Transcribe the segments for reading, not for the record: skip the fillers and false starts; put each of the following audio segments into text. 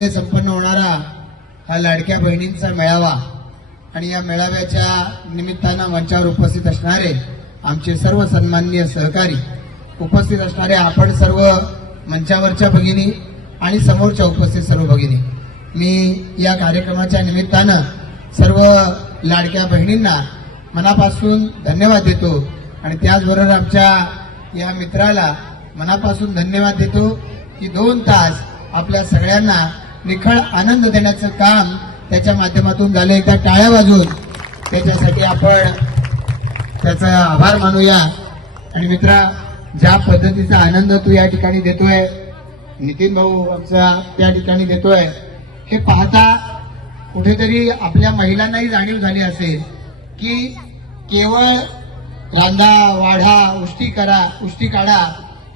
संपन्न होणारा हा लाडक्या बहिणींचा मेळावा आणि या मेळाव्याच्या निमित्तानं मंचावर उपस्थित असणारे आमचे सर्व सन्माननीय सहकारी, उपस्थित असणारे आपण सर्व मंचावरच्या भगिनी आणि समोरच्या उपस्थित सर्व भगिनी, मी या कार्यक्रमाच्या निमित्तानं सर्व लाडक्या बहिणींना मनापासून धन्यवाद देतो आणि त्याचबरोबर आमच्या या मित्राला मनापासून धन्यवाद देतो की 2 तास आपल्या सगळ्यांना निखळ आनंद देण्याचं काम त्याच्या माध्यमातून झालं. एकदा टाळ्या वाजवून त्याच्यासाठी आपण त्याचा आभार मानूया. आणि मित्रा, ज्या पद्धतीचा आनंद तू या ठिकाणी देतोय, नितीन भाऊ आमचा त्या ठिकाणी देतोय, हे पाहता कुठेतरी आपल्या महिलांनाही जाणीव झाली असेल की केवळ रांधा वाढा, उष्टी काढा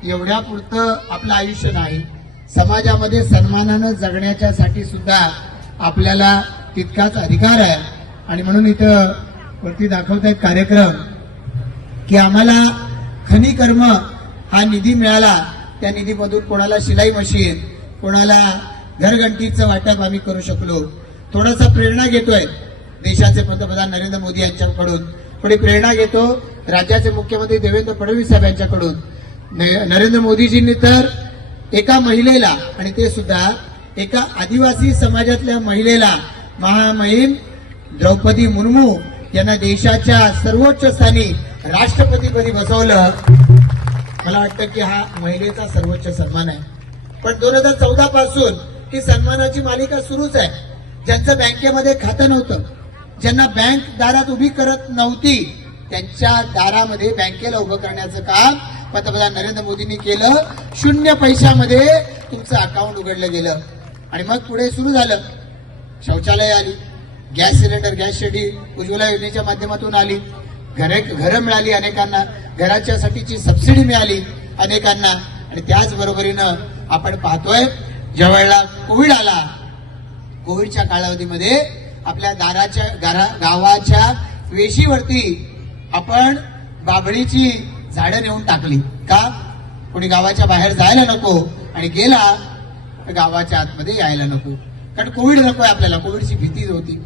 एवढ्या पुरतं आपलं आयुष्य नाही. समाजामध्ये सन्मानानं जगण्याच्यासाठी सुद्धा आपल्याला तितकाच अधिकार आहे. आणि म्हणून इथं वरती दाखवतायत कार्यक्रम की आम्हाला खनिकर्म हा निधी मिळाला, त्या निधीमधून कोणाला शिलाई मशीन, कोणाला घरघंटीचं वाटप आम्ही करू शकलो. थोडासा प्रेरणा घेतोय देशाचे पंतप्रधान नरेंद्र मोदी यांच्याकडून, थोडी प्रेरणा घेतो राज्याचे मुख्यमंत्री देवेंद्र फडणवीस साहेब यांच्याकडून. नरेंद्र मोदीजींनी तर एका महिलेला, आणि ते सुद्धा एका आदिवासी समाजातल्या महिलेला, महामहिम द्रौपदी मुर्मू यांना देशाच्या सर्वोच्च स्थानी राष्ट्रपतीपदी बसवलं. मला वाटतं की हा महिलेचा सर्वोच्च सन्मान आहे. पण 2014 पासून ही सन्मानाची मालिका सुरूच आहे. ज्यांचं बँकेमध्ये खातं नव्हतं, ज्यांना बँक दारात उभी करत नव्हती, त्यांच्या दारामध्ये बँकेला उभं करण्याचं काम पंतप्रधान नरेंद्र मोदींनी केलं. 0 पैशामध्ये तुमचं अकाउंट उघडलं गेलं. आणि मग पुढे सुरू झालं, शौचालय आली, गॅस सिलेंडर, गॅस शेडी उज्ज्वला योजनेच्या माध्यमातून आली, घरं मिळाली अनेकांना, घराच्यासाठीची सबसिडी मिळाली अनेकांना. आणि त्याचबरोबरीनं आपण पाहतोय ज्या वेळेला कोविड आला, कोविडच्या कालावधीमध्ये आपल्या गावाच्या वेशीवरती आपण बाभळीची झाडं नेऊन टाकली. का? कोणी गावाच्या बाहेर जायला नको आणि गेला तर गावाच्या आतमध्ये यायला नको, कारण कोविड नकोय आपल्याला, कोविडची भीती होती.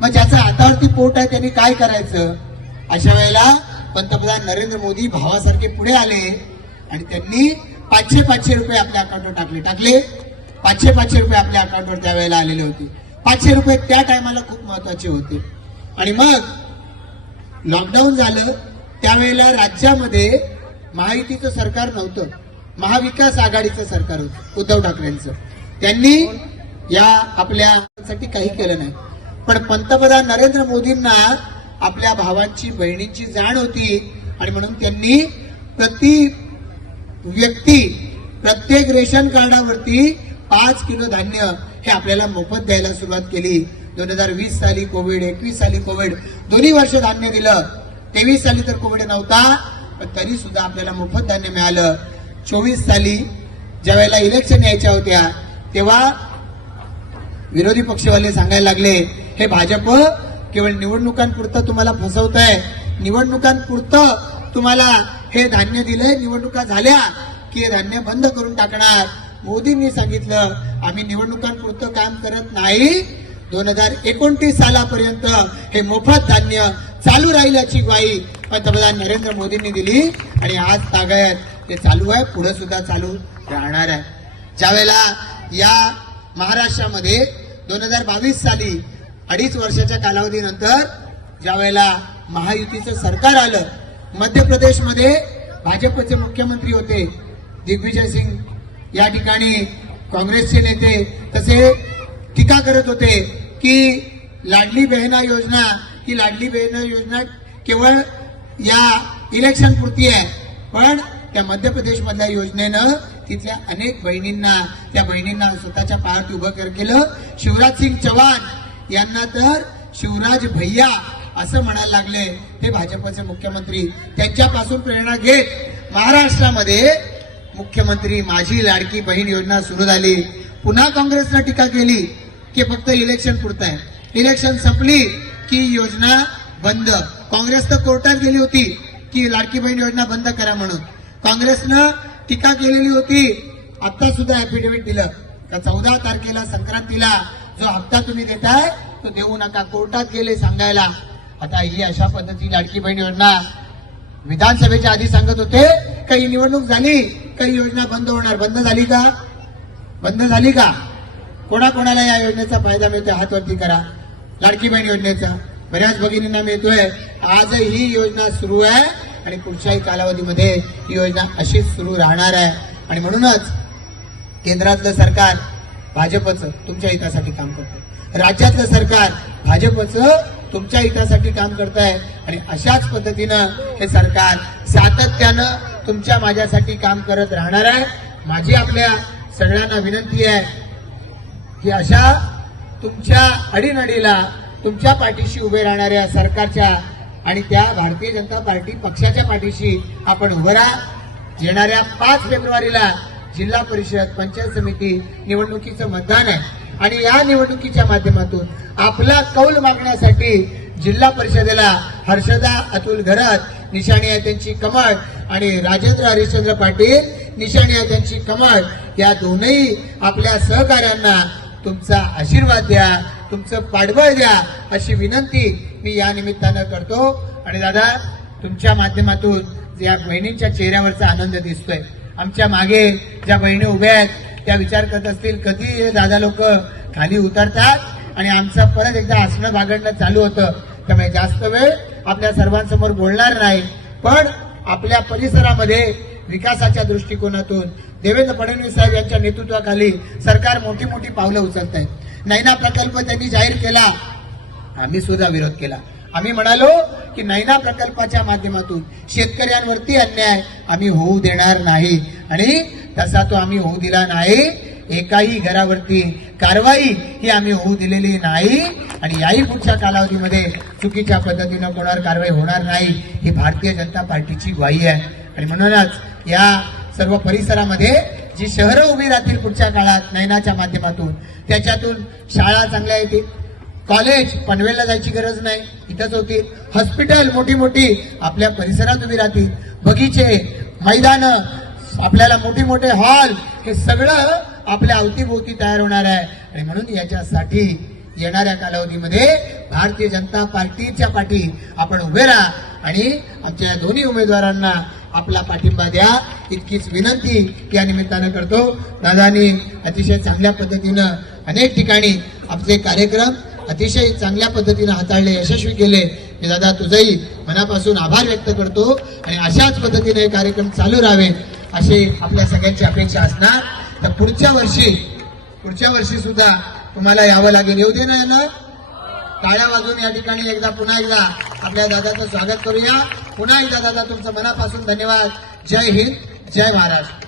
मग ज्याचं हातावरती पोट आहे त्यांनी काय करायचं? अशा वेळेला पंतप्रधान नरेंद्र मोदी भावासारखे पुढे आले आणि त्यांनी 500 रुपये आपल्या अकाउंटवर टाकले. 500 रुपये आपल्या अकाउंटवर त्यावेळेला आलेले होते. 500 रुपये त्या टायमाला खूप महत्वाचे होते. आणि मग लॉकडाऊन झालं, त्यावेळेला राज्यामध्ये महायुतीचं सरकार नव्हतं, महाविकास आघाडीचं सरकार होतं उद्धव ठाकरेंचं. त्यांनी या आपल्यासाठी काही केलं नाही. पण पंतप्रधान नरेंद्र मोदींना आपल्या भावांची बहिणींची जाण होती आणि म्हणून त्यांनी प्रति व्यक्ती प्रत्येक रेशन कार्डावरती 5 किलो धान्य हे आपल्याला मोफत द्यायला सुरुवात केली. 2020 साली कोविड, 21 साली कोविड, दोन्ही वर्ष धान्य दिलं. 23 साली तर कोविड नव्हता, पण तरी सुद्धा आपल्याला मोफत धान्य मिळालं. 24 साली ज्या वेळेला इलेक्शन यायच्या होत्या तेव्हा विरोधी पक्षवाले सांगायला लागले, हे भाजप केवळ निवडणुकांपुरतं तुम्हाला फसवत आहे, निवडणुकांपुरतं तुम्हाला हे धान्य दिलंय, निवडणुका झाल्या की हे धान्य बंद करून टाकणार. मोदींनी सांगितलं, आम्ही निवडणुकांपुरतं काम करत नाही, 2029 सालापर्यंत हे मोफत धान्य चालू राहिल्याची ग्वाही पंतप्रधान नरेंद्र मोदींनी दिली. आणि आज तागायत ते चालू आहे, पुढे सुद्धा चालू राहणार आहे. ज्यावेळेला या महाराष्ट्रामध्ये 2022 साली 2.5 वर्षाच्या कालावधीनंतर ज्यावेळेला महायुतीचं सरकार आलं, मध्य प्रदेशमध्ये भाजपचे मुख्यमंत्री होते दिग्विजय सिंग, या ठिकाणी काँग्रेसचे नेते तसे टीका करत होते की लाडली बहिणा योजना, ही लाडली बहिणा योजना केवळ या इलेक्शन पुरती आहे. पण त्या मध्य प्रदेश मधल्या योजनेनं तिथल्या अनेक बहिणींना, त्या बहिणींना स्वतःच्या पायात उभं केलं. शिवराज सिंग चौहान यांना तर शिवराज भैया असं म्हणायला लागले ते भाजपचे मुख्यमंत्री. त्यांच्यापासून प्रेरणा घेत महाराष्ट्रामध्ये मुख्यमंत्री माझी लाडकी बहीण योजना सुरू झाली. पुन्हा काँग्रेसनं टीका केली की फक्त इलेक्शन पुरतं आहे, इलेक्शन संपली की योजना बंद. काँग्रेस तर कोर्टात गेली होती की लाडकी बहीण योजना बंद करा म्हणून. काँग्रेसनं टीका केलेली होती, आता सुद्धा ऍफिडेव्हिट दिलं तर 14 तारखेला संक्रांतीला जो हप्ता तुम्ही देताय तो देऊ नका, कोर्टात गेले सांगायला. आता ही अशा पद्धती लाडकी बहीण योजना विधानसभेच्या आधी सांगत होते, काही निवडणूक झाली काही योजना बंद होणार. बंद झाली का? बंद झाली का? कोणाकोणाला या योजनेचा फायदा मिळतोय हात वरती करा. लाडकी बहीण योजनेचा बऱ्याच भगिनींना मिळतोय. आजही ही योजना सुरू आहे आणि पुढच्याही कालावधीमध्ये ही योजना अशीच सुरू राहणार आहे. आणि म्हणूनच केंद्रातलं सरकार भाजपचं तुमच्या हितासाठी काम करतं, राज्यातलं सरकार भाजपचं तुमच्या हितासाठी काम करत आहे. आणि अशाच पद्धतीनं हे सरकार सातत्यानं तुमच्या माझ्यासाठी काम करत राहणार आहे. माझी आपल्या सगळ्यांना विनंती आहे की अशा तुमच्या अडीनडीला तुमच्या पाठीशी उभे राहणाऱ्या सरकारच्या आणि त्या भारतीय जनता पार्टी पक्षाच्या पाठीशी आपण उभं राहा. येणाऱ्या 5 फेब्रुवारीला जिल्हा परिषद पंचायत समिती निवडणुकीचं मतदान आहे आणि या निवडणुकीच्या माध्यमातून आपला कौल मागण्यासाठी जिल्हा परिषदेला हर्षदा अतुल घरत निशाणी आहे त्यांची कमळ आणि राजेंद्र हरिश्चंद्र पाटील निशाणी आहे त्यांची कमळ. या दोनही आपल्या सहकाऱ्यांना तुमचा आशीर्वाद द्या, तुमचं पाठबळ द्या अशी विनंती मी या निमित्तानं करतो. आणि दादा तुमच्या माध्यमातून या बहिणींच्या चेहऱ्यावरचा आनंद दिसतोय. आमच्या मागे ज्या बहिणी उभ्या आहेत त्या विचार करत असतील कधी हे दादा लोक खाली उतरतात आणि आमचं परत एकदा हसणं भागडणं चालू होतं. त्यामुळे जास्त वेळ आपल्या सर्वांसमोर बोलणार नाही, पण आपल्या परिसरामध्ये विकासाच्या दृष्टिकोनातून देवेंद्र फडणवीस साहेब यांच्या नेतृत्वाखाली सरकार मोठी मोठी पावलं उचलत आहे. नैना प्रकल्प त्यांनी जाहीर केला, आम्ही सुद्धा विरोध केला. आम्ही म्हणालो की नैना प्रकल्पाच्या माध्यमातून शेतकऱ्यांवरती अन्याय आम्ही होऊ देणार नाही आणि तसा तो आम्ही होऊ दिला नाही. एकाही घरावरती कारवाई ही आम्ही होऊ दिलेली नाही आणि याही पुढच्या कालावधीमध्ये चुकीच्या पद्धतीनं कोणावर कारवाई होणार नाही ही भारतीय जनता पार्टीची ग्वाही आहे. आणि म्हणूनच या सर्व परिसरामध्ये जी शहरं उभी राहतील पुढच्या काळात नैनाच्या माध्यमातून, त्याच्यातून शाळा चांगल्या येतील, कॉलेज पनवेलला जायची गरज नाही, इथंच होतील, हॉस्पिटल मोठी मोठी आपल्या परिसरात उभी राहतील, बगीचे मैदानं आपल्याला मोठे मोठे हॉल हे सगळं आपल्या अवतीभोवती तयार होणार आहे. आणि म्हणून याच्यासाठी येणाऱ्या कालावधीमध्ये भारतीय जनता पार्टीच्या पाठी आपण उभे राहा आणि आमच्या या दोन्ही उमेदवारांना आपला पाठिंबा द्या इतकीच विनंती या निमित्तानं करतो. दादांनी अतिशय चांगल्या पद्धतीनं अनेक ठिकाणी आपले कार्यक्रम अतिशय चांगल्या पद्धतीनं हाताळले, यशस्वी केले. मी दादा तुझंही मनापासून आभार व्यक्त करतो आणि अशाच पद्धतीने हे कार्यक्रम चालू राहावे अशी आपल्या सगळ्यांची अपेक्षा असणार. तर पुढच्या वर्षी सुद्धा तुम्हाला यावं लागेल. येऊ दे ना यांना टाळ्या वाजवून या ठिकाणी एकदा पुन्हा एकदा आपल्या दादाचं स्वागत करूया. पुन्हा एकदा दादा तुमचं मनापासून धन्यवाद. जय हिंद, जय महाराष्ट्र.